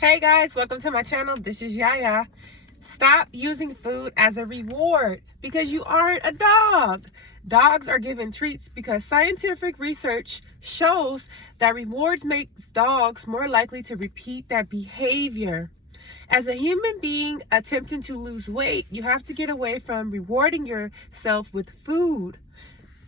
Hey guys, welcome to my channel. This is Yaya. Stop using food as a reward because you aren't a dog. Dogs are given treats because scientific research shows that rewards makes dogs more likely to repeat that behavior. As a human being attempting to lose weight, you have to get away from rewarding yourself with food.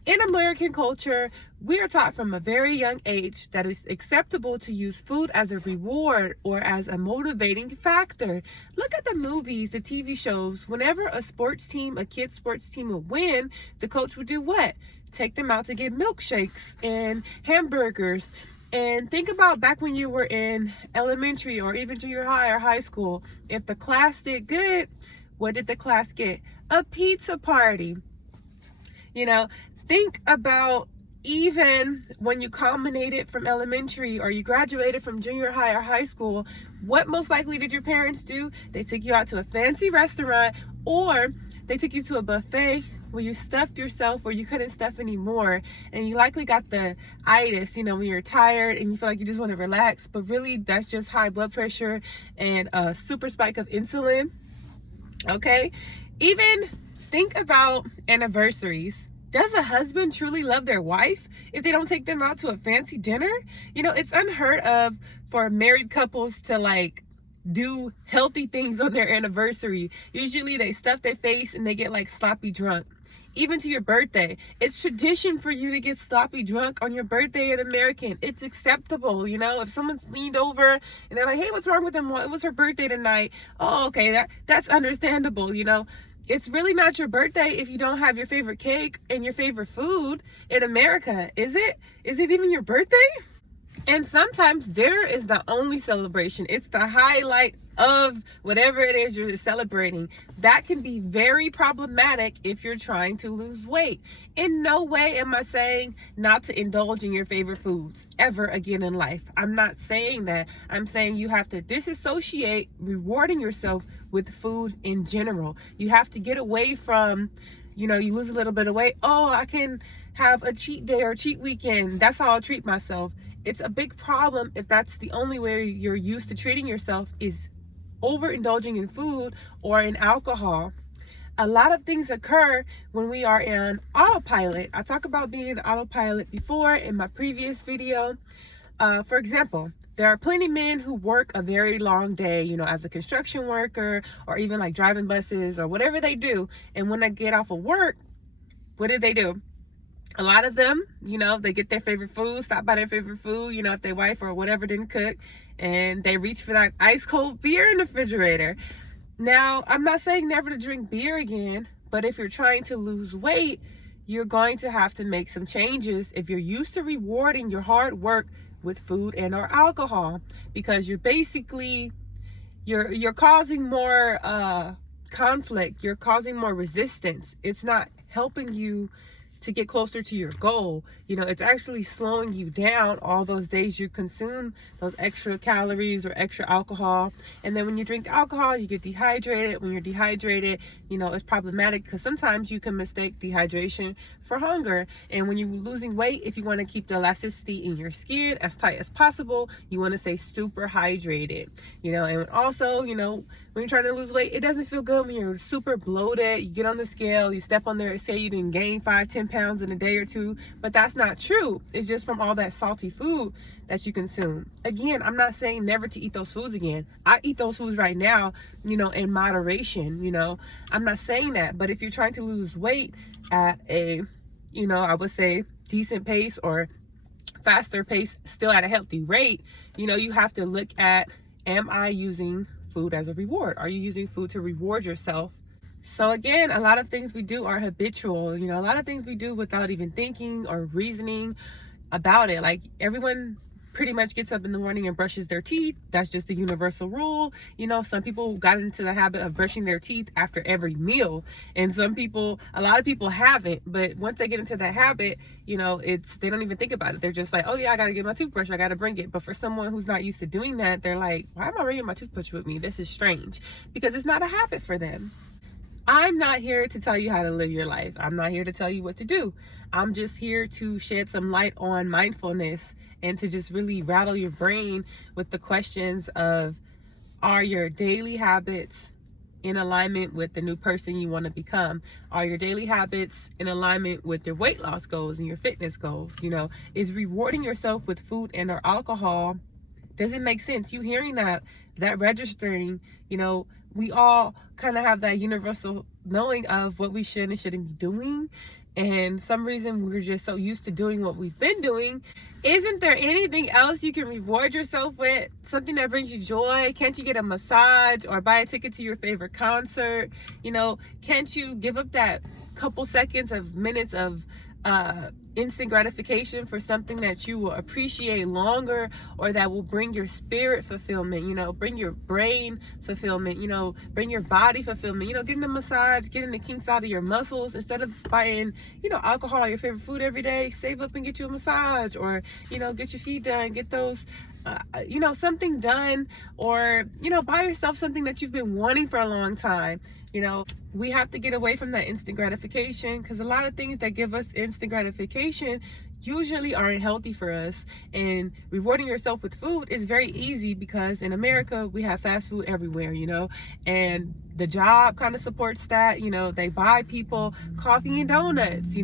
In American culture, we are taught from a very young age that it's acceptable to use food as a reward or as a motivating factor. Look at the movies, the TV shows. Whenever a sports team, a kid's sports team would win, the coach would do what? Take them out to get milkshakes and hamburgers. And think about back when you were in elementary or even junior high or high school. If the class did good, what did the class get? A pizza party. Think about even when you culminated from elementary or you graduated from junior high or high school, what most likely did your parents do? They took you out to a fancy restaurant, or they took you to a buffet where you stuffed yourself or you couldn't stuff anymore, and you likely got the itis, when you're tired and you feel like you just want to relax, but really that's just high blood pressure and a super spike of insulin. Okay, even think about anniversaries. Does a husband truly love their wife if they don't take them out to a fancy dinner? It's unheard of for married couples to do healthy things on their anniversary. Usually they stuff their face and they get sloppy drunk. Even to your birthday, it's tradition for you to get sloppy drunk on your birthday in American. It's acceptable, if someone's leaned over and they're like, hey, what's wrong with them? Well, it was her birthday tonight. Oh, okay, that's understandable, It's really not your birthday if you don't have your favorite cake and your favorite food in America, is it? Is it even your birthday? And sometimes dinner is the only celebration. It's the highlight of whatever it is you're celebrating. That can be very problematic if you're trying to lose weight. In no way am I saying not to indulge in your favorite foods ever again in life. I'm not saying that. I'm saying you have to disassociate rewarding yourself with food in general. You have to get away from, you lose a little bit of weight. Oh, I can have a cheat day or cheat weekend. That's how I'll treat myself. It's a big problem if that's the only way you're used to treating yourself is overindulging in food or in alcohol. A lot of things occur when we are in autopilot. I talk about being in autopilot before in my previous video. For example, there are plenty of men who work a very long day, as a construction worker or even driving buses or whatever they do. And when they get off of work, what do? A lot of them, they get their favorite food, stop by their favorite food, if their wife or whatever didn't cook, and they reach for that ice cold beer in the refrigerator. Now, I'm not saying never to drink beer again, but if you're trying to lose weight, you're going to have to make some changes if you're used to rewarding your hard work with food and or alcohol, because you're basically, you're causing more conflict, you're causing more resistance. It's not helping you to get closer to your goal. It's actually slowing you down all those days you consume those extra calories or extra alcohol. And then when you drink alcohol, you get dehydrated. When you're dehydrated, it's problematic because sometimes you can mistake dehydration for hunger. And when you're losing weight, if you want to keep the elasticity in your skin as tight as possible, you want to stay super hydrated. And also, when you're trying to lose weight, it doesn't feel good when you're super bloated. You get on the scale, you step on there, say you didn't gain 5-10 pounds in a day or two, but that's not true. It's just from all that salty food that you consume. Again, I'm not saying never to eat those foods again. I eat those foods right now, in moderation. I'm not saying that, but if you're trying to lose weight at a, I would say decent pace or faster pace, still at a healthy rate, you have to look at, am I using food as a reward? Are you using food to reward yourself? So again, a lot of things we do are habitual. A lot of things we do without even thinking or reasoning about it. Everyone pretty much gets up in the morning and brushes their teeth. That's just a universal rule. Some people got into the habit of brushing their teeth after every meal, and a lot of people haven't. But once they get into that habit, they don't even think about it. They're just like, oh yeah, I gotta get my toothbrush, I gotta bring it. But for someone who's not used to doing that, they're like, why am I bringing my toothbrush with me? This is strange, because it's not a habit for them. I'm not here to tell you how to live your life. I'm not here to tell you what to do. I'm just here to shed some light on mindfulness and to just really rattle your brain with the questions of Are your daily habits in alignment with the new person you want to become? Are your daily habits in alignment with your weight loss goals and your fitness goals? Is rewarding yourself with food and or alcohol, does it make sense? You hearing that registering, we all kind of have that universal knowing of what we should and shouldn't be doing. And some reason we're just so used to doing what we've been doing. Isn't there anything else you can reward yourself with? Something that brings you joy? Can't you get a massage or buy a ticket to your favorite concert? Can't you give up that couple seconds of minutes of instant gratification for something that you will appreciate longer, or that will bring your spirit fulfillment, bring your brain fulfillment, bring your body fulfillment, getting a massage, getting the kinks out of your muscles instead of buying, alcohol or your favorite food every day. Save up and get you a massage, or, get your feet done, get those something done, or buy yourself something that you've been wanting for a long time. We have to get away from that instant gratification, because a lot of things that give us instant gratification usually aren't healthy for us. And rewarding yourself with food is very easy, because in America we have fast food everywhere, and the job kind of supports that. They buy people coffee and donuts,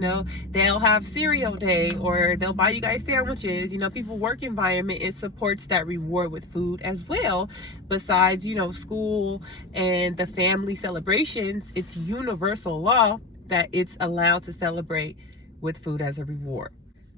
they'll have cereal day, or they'll buy you guys sandwiches. People work environment, it supports that reward with food as well. Besides, school and the family celebrations, it's universal law that it's allowed to celebrate with food as a reward.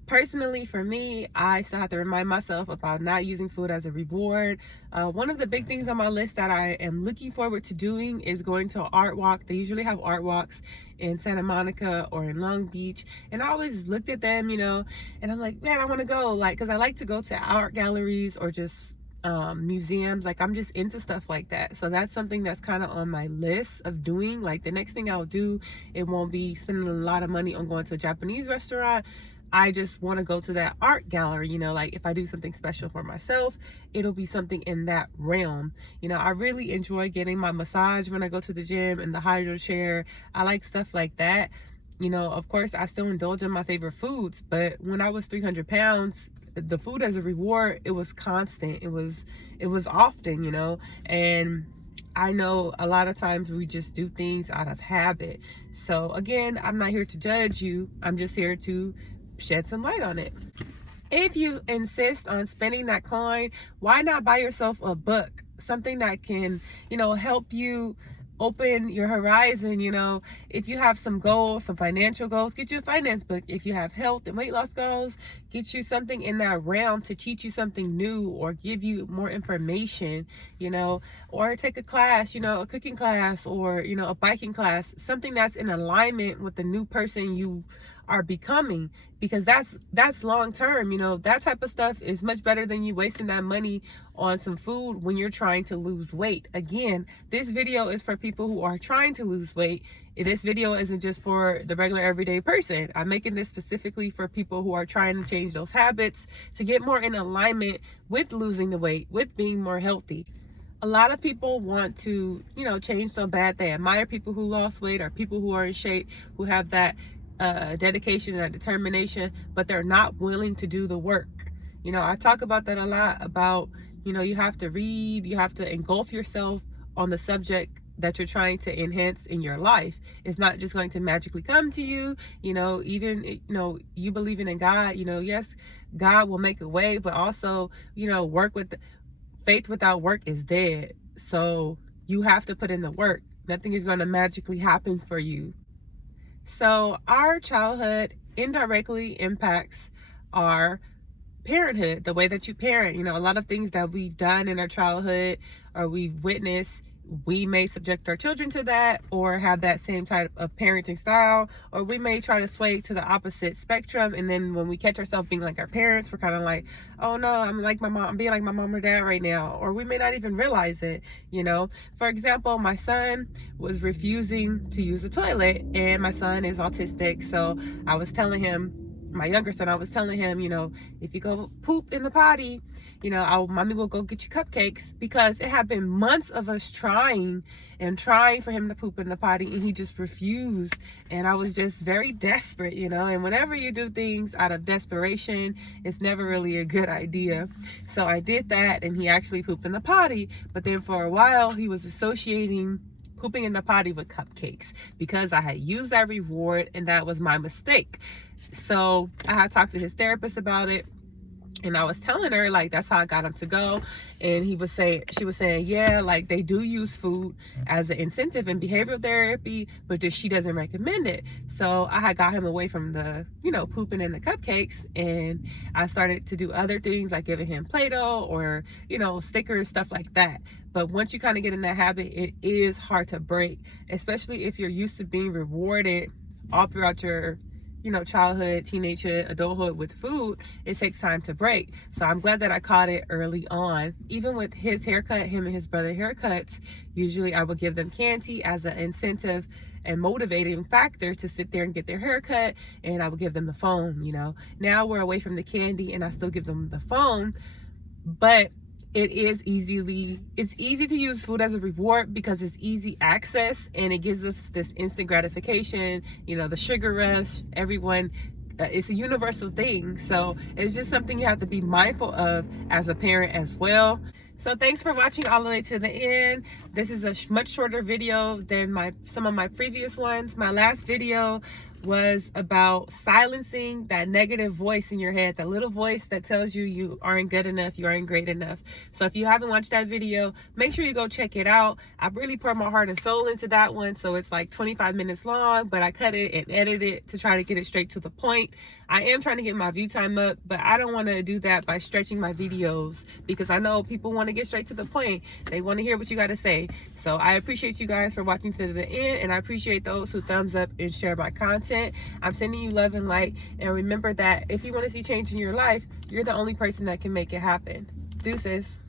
Personally, for me, I still have to remind myself about not using food as a reward. One of the big things on my list that I am looking forward to doing is going to an art walk. They usually have art walks in Santa Monica or in Long Beach. And I always looked at them, and I'm like, man, I want to go, because I like to go to art galleries or just museums. I'm just into stuff like that. So that's something that's kind of on my list of doing. The next thing I'll do, it won't be spending a lot of money on going to a Japanese restaurant. I just want to go to that art gallery. If I do something special for myself, it'll be something in that realm. I really enjoy getting my massage when I go to the gym and the hydro chair. I like stuff like that. Of course, I still indulge in my favorite foods, but when I was 300 pounds, the food as a reward, it was constant. It was often, and I know a lot of times we just do things out of habit. So again, I'm not here to judge you. I'm just here to shed some light on it. If you insist on spending that coin, why not buy yourself a book? Something that can, help you open your horizon. If you have some goals, some financial goals, get you a finance book. If you have health and weight loss goals, get you something in that realm to teach you something new or give you more information, or take a class, a cooking class, or, a biking class, something that's in alignment with the new person you are becoming, because that's long term. That type of stuff is much better than you wasting that money on some food when you're trying to lose weight. Again, this video is for people who are trying to lose weight. This video isn't just for the regular everyday person. I'm making this specifically for people who are trying to change those habits to get more in alignment with losing the weight, with being more healthy. A lot of people want to, change so bad. They admire people who lost weight, or people who are in shape, who have that dedication and determination, but they're not willing to do the work. I talk about that a lot, about, you have to read, you have to engulf yourself on the subject that you're trying to enhance in your life. It's not just going to magically come to you. Even, you believing in God, yes, God will make a way, but also, work with faith without work is dead. So you have to put in the work. Nothing is going to magically happen for you. So our childhood indirectly impacts our parenthood, the way that you parent. A lot of things that we've done in our childhood or we've witnessed, we may subject our children to that, or have that same type of parenting style, or we may try to sway to the opposite spectrum. And then when we catch ourselves being like our parents, we're kind of like, oh no, I'm like my mom, I'm being like my mom or dad right now. Or we may not even realize it. For example, my son was refusing to use the toilet, and my son is autistic. So I was telling him, my younger son, I was telling him, if you go poop in the potty, mommy will go get you cupcakes, because it had been months of us trying for him to poop in the potty, and he just refused. And I was just very desperate, and whenever you do things out of desperation, it's never really a good idea. So I did that, and he actually pooped in the potty. But then for a while, he was associating pooping in the potty with cupcakes, because I had used that reward, and that was my mistake. So I had talked to his therapist about it, and I was telling her, like, that's how I got him to go. And she was saying, yeah, like, they do use food as an incentive in behavioral therapy, but she doesn't recommend it. So I had got him away from the, pooping in the cupcakes, and I started to do other things, like giving him Play-Doh or, stickers, stuff like that. But once you kind of get in that habit, it is hard to break, especially if you're used to being rewarded all throughout your childhood, teenagehood, adulthood with food. It takes time to break. So I'm glad that I caught it early on. Even with his haircut, him and his brother haircuts, usually I would give them candy as an incentive and motivating factor to sit there and get their haircut, and I would give them the phone. Now we're away from the candy, and I still give them the phone, but it's easy to use food as a reward, because it's easy access, and it gives us this instant gratification, the sugar rush. Everyone, it's a universal thing. So it's just something you have to be mindful of as a parent as well. So thanks for watching all the way to the end. This is a much shorter video than some of my previous ones. My last video was about silencing that negative voice in your head, that little voice that tells you you aren't good enough, you aren't great enough. So if you haven't watched that video, make sure you go check it out. I really poured my heart and soul into that one, so it's like 25 minutes long, but I cut it and edited it to try to get it straight to the point. I am trying to get my view time up, but I don't want to do that by stretching my videos, because I know people want to get straight to the point. They want to hear what you got to say. So I appreciate you guys for watching to the end, and I appreciate those who thumbs up and share my content. I'm sending you love and light, and remember that if you want to see change in your life, you're the only person that can make it happen. Deuces.